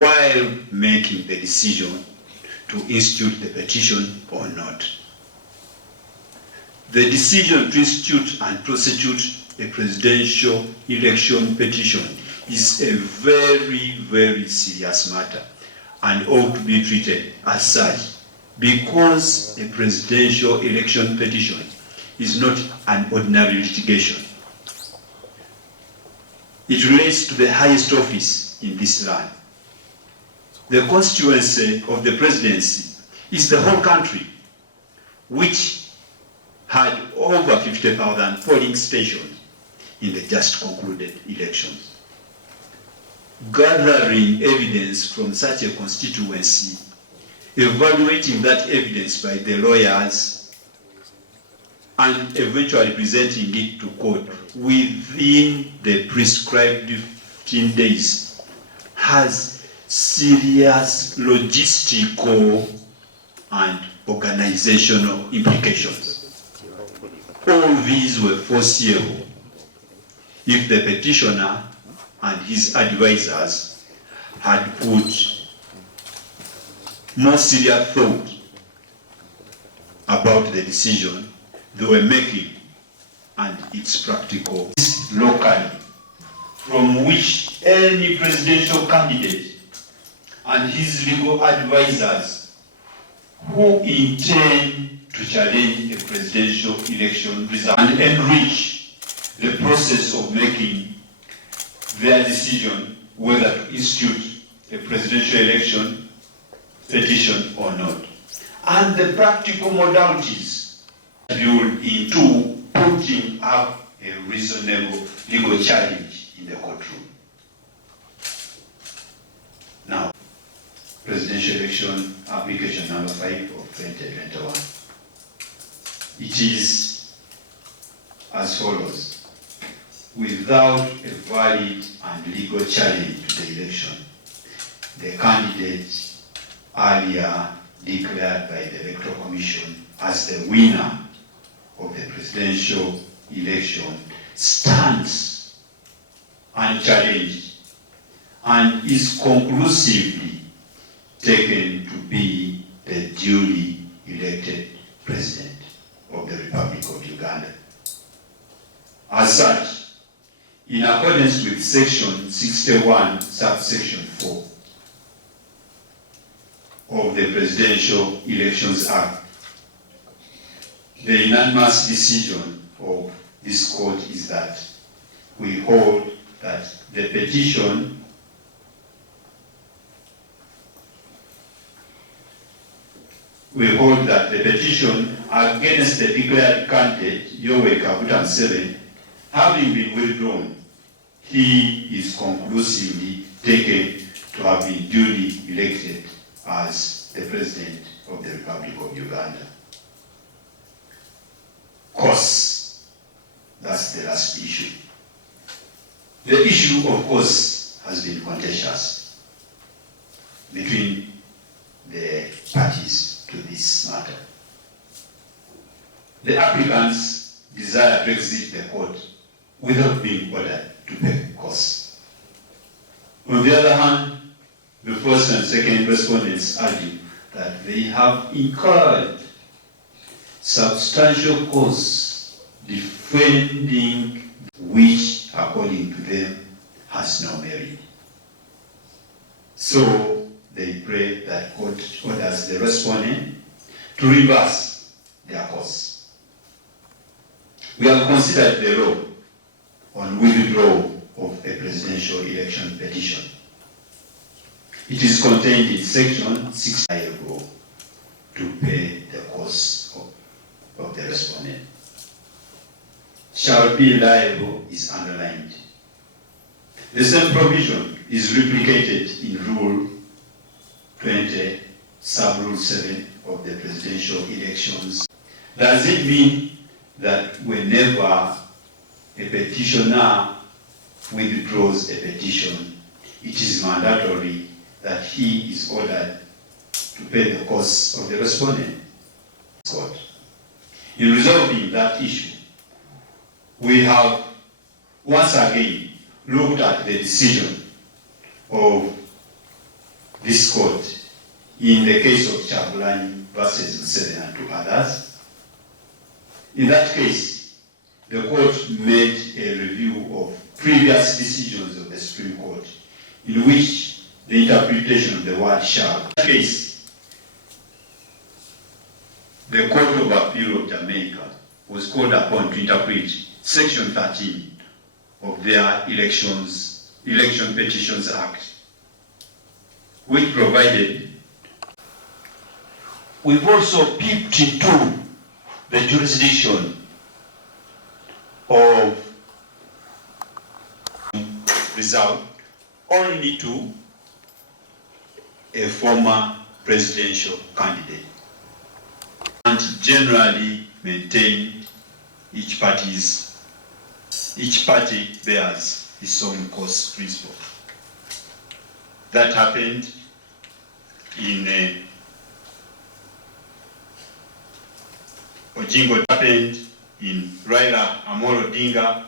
while making the decision to institute the petition or not. The decision to institute and prosecute a presidential election petition is a very, very serious matter and ought to be treated as such, because a presidential election petition is not an ordinary litigation. It relates to the highest office in this land. The constituency of the presidency is the whole country, which had over 50,000 polling stations in the just concluded elections. Gathering evidence from such a constituency, evaluating that evidence by the lawyers, and eventually presenting it to court within the prescribed 15 days has serious logistical and organizational implications. All these were foreseeable if the petitioner and his advisors had put more serious thought about the decision they were making and its practical locally, from which any presidential candidate and his legal advisors who intend to challenge a presidential election result and enrich the process of making their decision whether to institute a presidential election petition or not, and the practical modalities built into putting up a reasonable legal challenge in the courtroom. Now, presidential election application number 5 of 2021. It is as follows. Without a valid and legal challenge to the election, the candidate earlier declared by the Electoral Commission as the winner of the presidential election stands unchallenged and is conclusively taken to be the duly elected president of the Republic of Uganda. As such, in accordance with Section 61, subsection 4 of the Presidential Elections Act, the unanimous decision of this court is that we hold that the petition against the declared candidate, Yoweri Kaguta Museveni, having been withdrawn, he is conclusively taken to have been duly elected as the President of the Republic of Uganda. Course, that's the last issue. The issue, of course, has been contentious between the parties to this matter. The applicants desire to exit the court without being ordered to pay costs. On the other hand, the first and second respondents argue that they have incurred substantial costs defending which, according to them, has no merit. So they pray that court orders the respondent to reverse their costs. We have considered the law on withdrawal of a presidential election petition. It is contained in Section 6 to pay the costs of the respondent. Shall be liable is underlined. The same provision is replicated in Rule 20, Sub-Rule 7 of the presidential elections. Does it mean that whenever a petitioner withdraws a petition, it is mandatory that he is ordered to pay the costs of the respondent? In resolving that issue, we have once again looked at the decision of this court in the case of Kyagulanyi versus Museveni and two others. In that case, the court made a review of previous decisions of the Supreme Court in which the interpretation of the word shall. In that case, the Court of Appeal of Jamaica was called upon to interpret Section 13 of their Election Petitions Act, which provided. We've also peeped into the jurisdiction of result only to a former presidential candidate, and generally maintain each party bears its own course principle. That happened in Ojingo, happened in Raila Amolo Odinga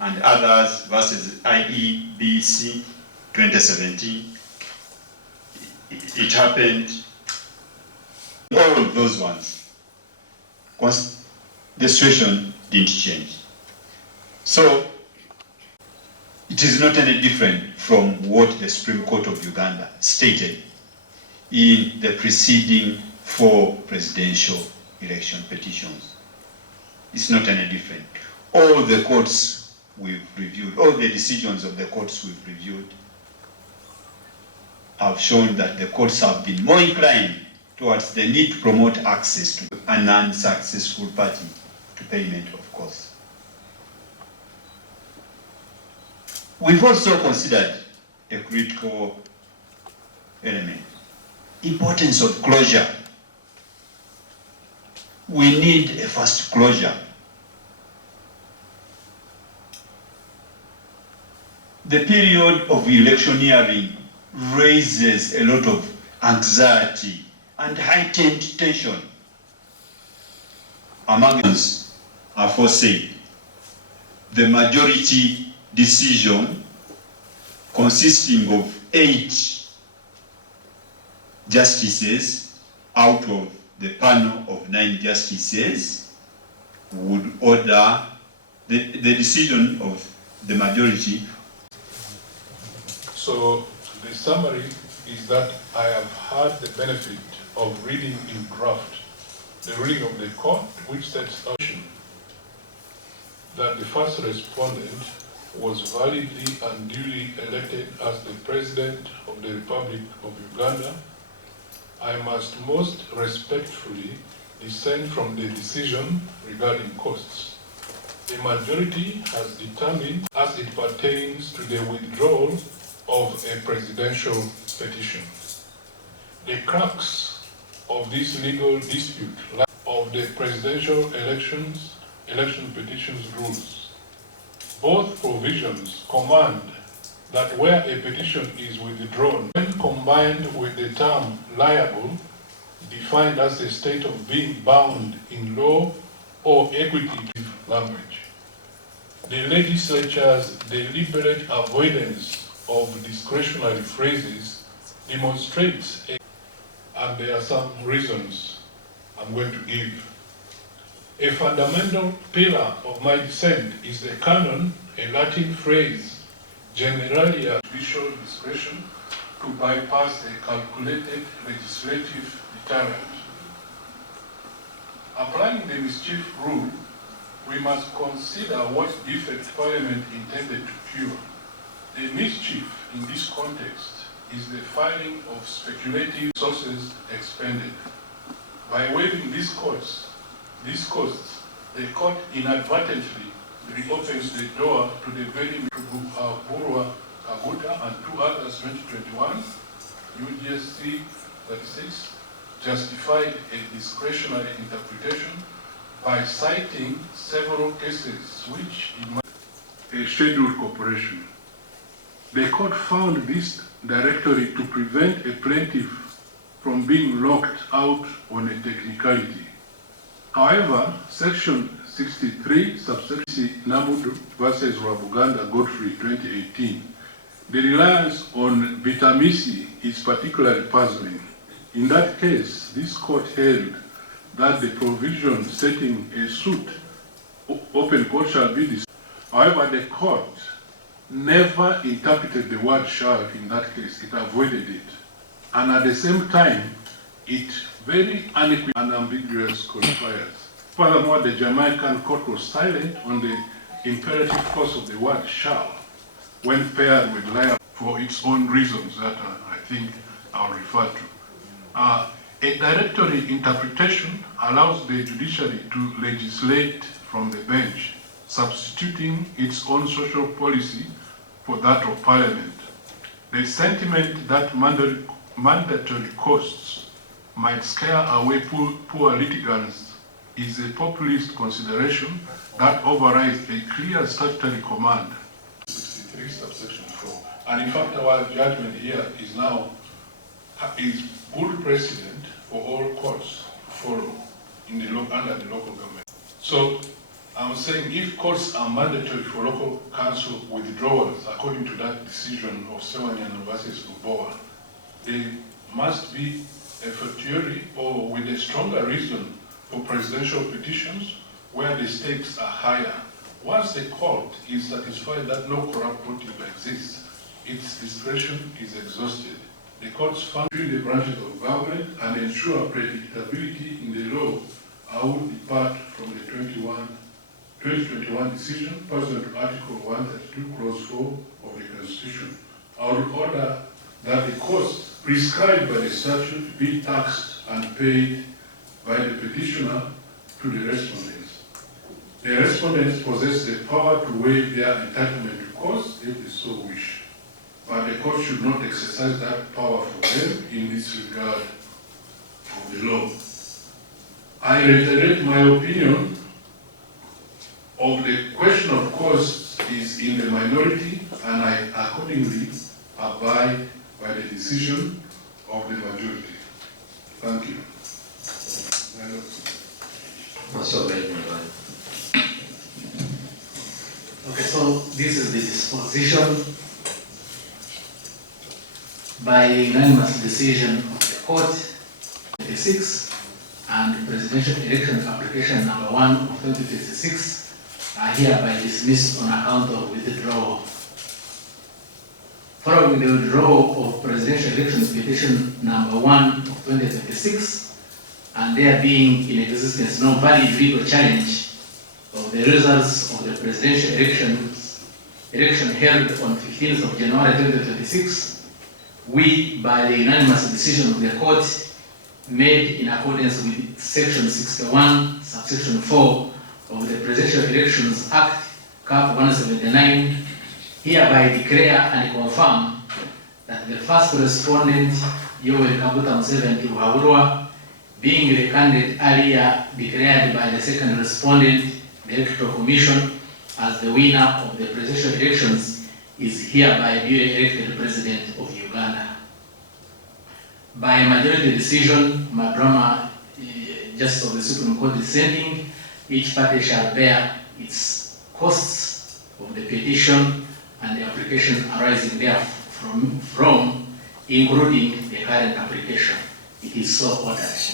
and others versus IEBC 2017. It happened, all of those ones, the situation didn't change. So it is not any different from what the Supreme Court of Uganda stated in the preceding 4 presidential election petitions. It's not any different. All the courts we've reviewed, all the decisions of the courts we've reviewed have shown that the courts have been more inclined towards the need to promote access to a non-successful party to payment of costs. We've also considered a critical element, importance of closure. We need a fast closure. The period of electioneering raises a lot of anxiety and heightened tension among us. Aforesaid, the majority decision consisting of 8 justices out of the panel of 9 justices would order the decision of the majority. So the summary is that I have had the benefit of reading in draft the ruling of the court, which sets out that the first respondent was validly and duly elected as the President of the Republic of Uganda. I must most respectfully dissent from the decision regarding costs. The majority has determined as it pertains to the withdrawal of a presidential petition. The crux of this legal dispute of the presidential election petitions rules. Both provisions command that where a petition is withdrawn, when combined with the term liable, defined as a state of being bound in law or equitative language. The legislature's deliberate avoidance of discretionary phrases demonstrates, and there are some reasons I'm going to give. A fundamental pillar of my dissent is the canon, a Latin phrase, generally a judicial discretion to bypass a calculated legislative deterrent. Applying the mischief rule, we must consider what defect Parliament intended to cure. The mischief in this context is the filing of speculative sources expended. By waiving these costs, the court inadvertently reopens the door to the very Burwa Kaguta and 2 others 2021, UGSC 36, justified a discretionary interpretation by citing several cases which a scheduled corporation. The court found this directory to prevent a plaintiff from being locked out on a technicality. However, Section 63, subsection Namudu versus Rwabuganda Godfrey 2018, The reliance on vitamin C is particularly puzzling. In that case, this court held that the provision setting a suit open court shall be this. However, the court never interpreted the word shall in that case. It avoided it. And at the same time, it very unequivocal and ambiguous qualifiers. Furthermore, the Jamaican court was silent on the imperative force of the word shall when paired with liable for its own reasons that I think I'll refer to. A directory interpretation allows the judiciary to legislate from the bench, substituting its own social policy for that of Parliament. The sentiment that mandatory costs might scare away poor litigants is a populist consideration that overrides a clear statutory command. 63 subsection 4. And in fact, our judgment here is now good precedent for all courts to follow under the local government. So I'm saying if courts are mandatory for local council withdrawals, according to that decision of Sewanyana versus Lubowa, they must be a fortiori or with a stronger reason for presidential petitions where the stakes are higher. Once the court is satisfied that no corrupt motive exists, its discretion is exhausted. The courts function the branches of government and ensure predictability in the law. I would depart from the 2021 decision pursuant to Article 132, Clause 4 of the Constitution. I would order that the costs prescribed by the statute be taxed and paid by the petitioner to the respondents. The respondents possess the power to waive their entitlement to costs if they so wish, but the court should not exercise that power for them in disregard of the law. I reiterate my opinion of the question of costs is in the minority, and I accordingly abide by the decision of the majority. Thank you. Okay, so this is the disposition by unanimous decision of the court, 26, and presidential election application number 1 of 2026 are hereby dismissed on account of withdrawal. Following the withdrawal of presidential election petition number 1 of 2026, and there being in existence no valid legal challenge of the results of the presidential election held on 15th of January 2026, we, by the unanimous decision of the court, made in accordance with Section 61, Subsection 4 of the Presidential Elections Act, Cap 179, hereby declare and confirm that the first respondent, Yoweri Kaguta Museveni Buhaburwa, being reconded earlier declared by the second respondent, the Electoral Commission, as the winner of the presidential elections, is hereby duly elected President of Uganda. By majority decision, Madrama, Justice of the Supreme Court dissenting, each party shall bear its costs of the petition and the application arising therefrom, including the current application. It is so ordered.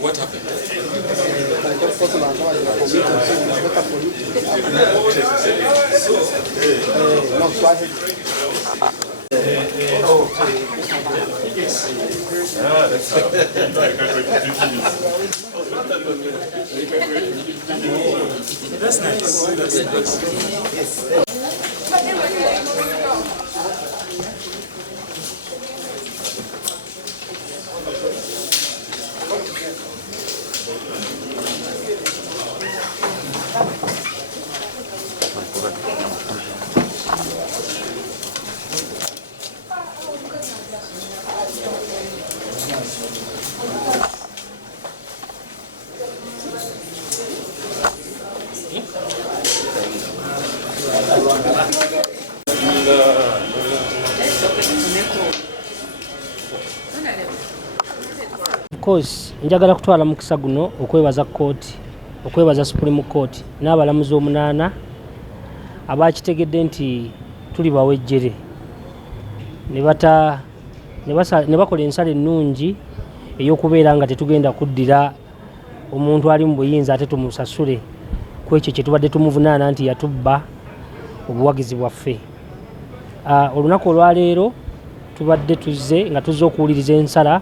What happened? That's nice. That's nice. Yes. Of course, njagala kutwala mukisa guno okwebaza kooti, okwebaza Supreme Court n'abalamuzi omunaana abakitegedde nti tuli bawejjere ne bakola ensala ennungi ey'okubeera nga tetugenda kuddira omuntu ali mu buyinza ate tumusasule ku ekyo kye tubadde tumuvunaana nti yatubba obuwagizi bwaffe. Olunaku olwaleero tubadde tuzze nga tuzze okuwuliriza ensala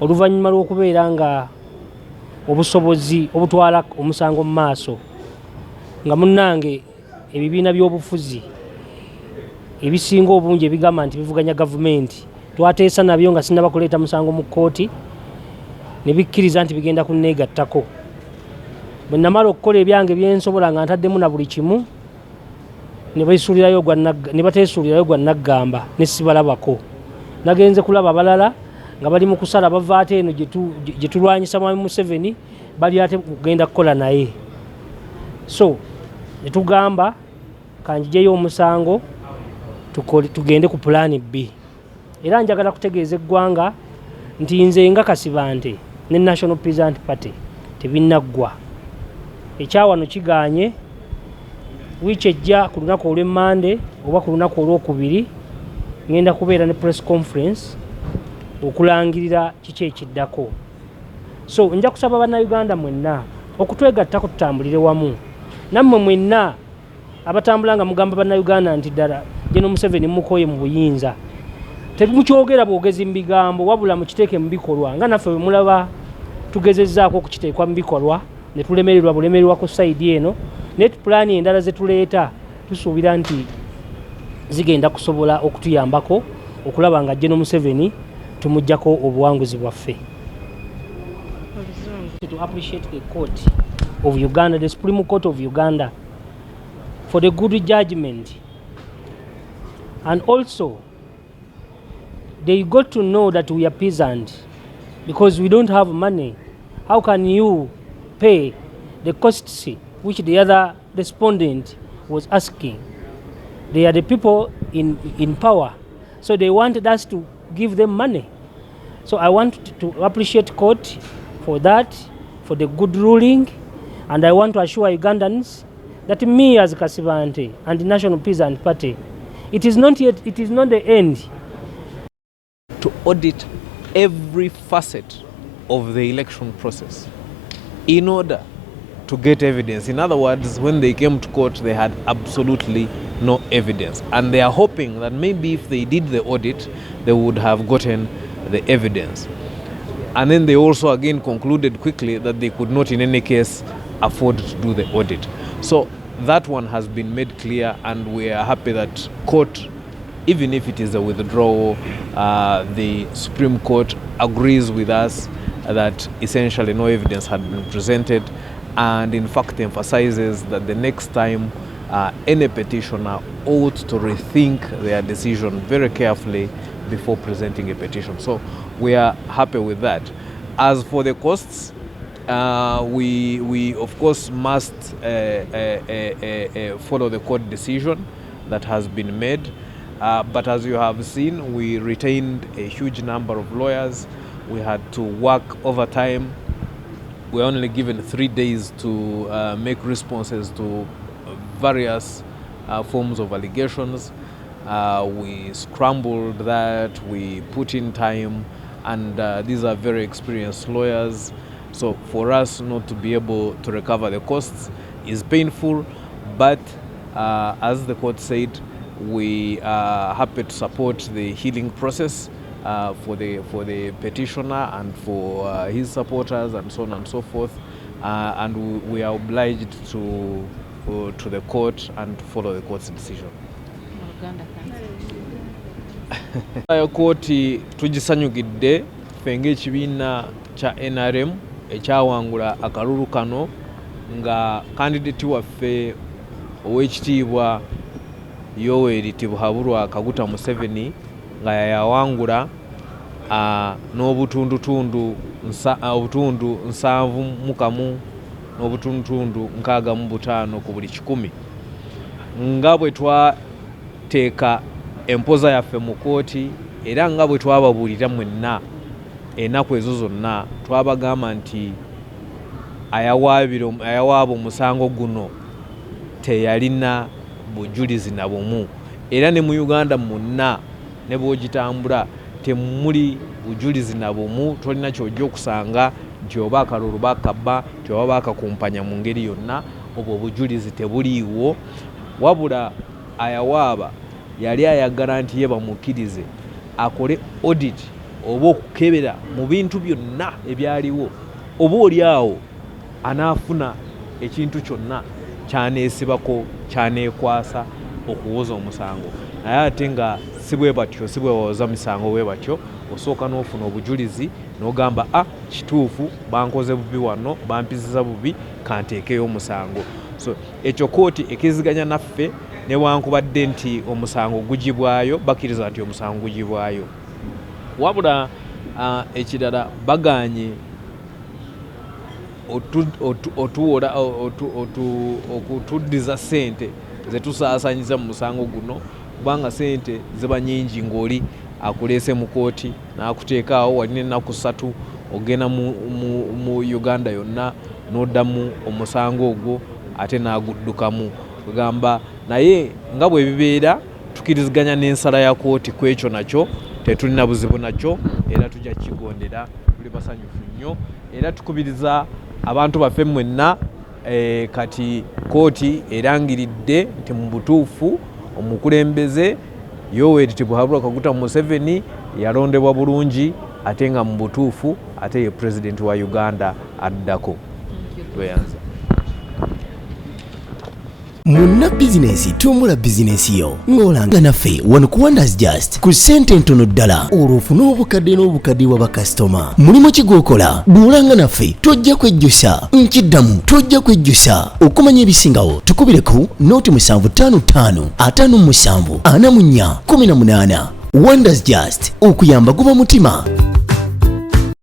oluvannyuma lw'okubeera nga obusobozi obutwala omusango mu maaso nga munnange ebibiina by'obufuzi ebisinga obungi ebigamba nti bivuganya gavumenti twateesa nabyo nga sinaba kuleeta musango mu kkooti ne bikkiriza nti bigenda kunneegattako. Bwe namala okukola ebyange byensobola nga ntaddemu na buli kimu ne bateesuulirayo gwa naggamba ne sibalabako. Nagenze kulaba abalala nga bali mu kusala bava ate eno gye tulwanyisa Mwami Museveni bali ate kugenda kukola naye. So ne tugamba kanjijeyo omusango tugende ku pulaani B. Era njagala kutegeeza eggwanga nti nze nga Kasibante ne National Peasant Party tebinnaggwa. Ekyawano kiganye wiiki ejja ku lunaku olw'Emmande oba ku lunaku olw'okubiri ngenda kubeera ne press conference okulangirira kiki ekiddako. So nja kusaba bannayuganda mwenna okutwegattako tutambulire wamu. Nammwe mwenna abatambula nga mugamba bannayuganda nti ddala Gen. Museveni mukoye mu buyinza, temukyogera bwogezi mu bigambo wabula mukiteeke mu bikolwa nga naffe bwe mulaba tugezezzaako okukiteekwa mu bikolwa ne tulemererwa bulemererwa ku sayidi eno. Net pulaani endala ze tuleeta tusuubira nti zigenda kusobola okutuyambako okulaba nga Gen. Museveni tumuggyako obuwanguzi bwaffe. To appreciate the court of Uganda, the Supreme Court of Uganda, for the good judgment, and also they got to know that we are peasant because we don't have money. How can you pay the costs which the other respondent was asking? They are the people in power, so they wanted us to give them money. So I want to appreciate court for that, for the good ruling, and I want to assure Ugandans that me as Kasibante and the National Peasant Party, it is not the end. To audit every facet of the election process in order to get evidence. In other words, when they came to court, they had absolutely no evidence. And they are hoping that maybe if they did the audit, they would have gotten the evidence. And then they also again concluded quickly that they could not in any case afford to do the audit. So that one has been made clear, and we are happy that court, even if it is a withdrawal, the Supreme Court agrees with us that essentially no evidence had been presented, and in fact emphasizes that the next time any petitioner ought to rethink their decision very carefully before presenting a petition. So we are happy with that. As for the costs, we of course must follow the court decision that has been made. But as you have seen, we retained a huge number of lawyers. We had to work overtime. We're only given 3 days to make responses to various forms of allegations. We scrambled that, we put in time, and these are very experienced lawyers. So for us not to be able to recover the costs is painful, but as the court said, we are happy to support the healing process for the petitioner and for his supporters and so on and so forth. and we are obliged to the court and to follow the court's decision. Kooti tugisanyukidde ffe ng'ekibiina kya NRM ekyawangula akalulu kano nga kandidati waffe ow'ekitiibwa Yoweri Tibuhaburwa Kaguta Museveni nga yawangula n'obutundutundu 7 n'obutundutundu 65 ku buli 100 nga bwe twateeka empoza yaffe mu kooti era nga bwe twababuulira mwenna ennaku ezo zonna twabagamba nti ayawaaba omusango guno teyalina bujulizi na bumu era ne mu Uganda mwonna ne bw'ogitambula temuli bujulizi na bumu, tolina kyojja okusanga nti oba akalulu bakabba nti oba bakakumpanya mu ngeri yonna, obwo obujulizi tebuliiwo. Wabula ayawaaba yali ayagala nti ye bamukkirize akole audit oba okukebera mu bintu byonna ebyaliwo, oba oliawo anaafuna ekintu kyonna kyaneesibako kyaneekwasa okuwoza omusango. Naye ate nga si bwe batyo, si bwe bawoza misango bwe batyo, osooka n'ofuna obujulizi n'ogamba kituufu bankoze bubi wano, bampiziza bubi, kanteekeyo omusango. So ekyo kooti ekiziganya naffe newankubadde nti omusango gugibwayo, bakkiriza nti omusango gugibwayo. Wabula ekirala baganye okutuddiza ssente zetusaasanyiza mu musango guno, kubanga ssente ziba nyingi ng'oli akuleese mu kooti n'akuteekaawo, walina ennaku 3 ogenda mu Uganda yonna n'oddamu omusango ogwo ate n'aguddukamu. Kugamba naye nga bwe bibeera tukkiriziganya n'ensala ya kooti ku ekyo nakyo tetulina buzibu nakyo era tujja kukigondera, tuli basanyufu nnyo era tukubiriza abantu baffe mwenna kati kooti erangiridde nti mu butuufu omukulembeze Yoweri Tibuhaburwa Kaguta Museveni yalondebwa bulungi ate nga mu butuufu ate ye president wa Uganda addako. Tweyanza. Munna bizinesi tumbula bizinesi yo ng'olanga naffe wano ku Wonders Just ku ssente ntono ddala olwofuna obukadde n'obukadde wa bakasitoma. Mulimu kigookola duulanga naffe tojja kwejjusa, nkiddamu tojja kwejjusa. Okumanya ebisingawo tukubire ku nooti 755 57 44 18. Wonders Just okuyamba guba mutima.